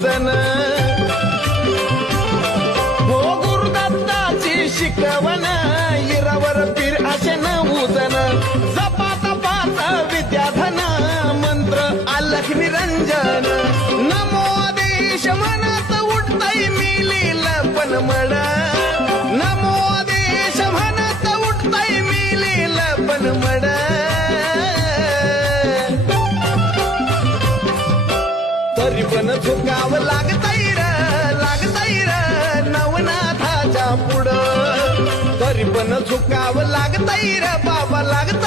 हो गुरुदत्ताची शिकवण इरावर पीर असे नऊजन जपा तपाच विद्याधन मंत्र अलख निरंजन नमो आदेश म्हणत उठतय मिलील पण मड नमो आदेश म्हणत उठतय मिलील पण मड तरी पण झुकावं लागतंय र नवनाथाच्या पुढं तरी पण झुकावं लागतंय र बाबा लागत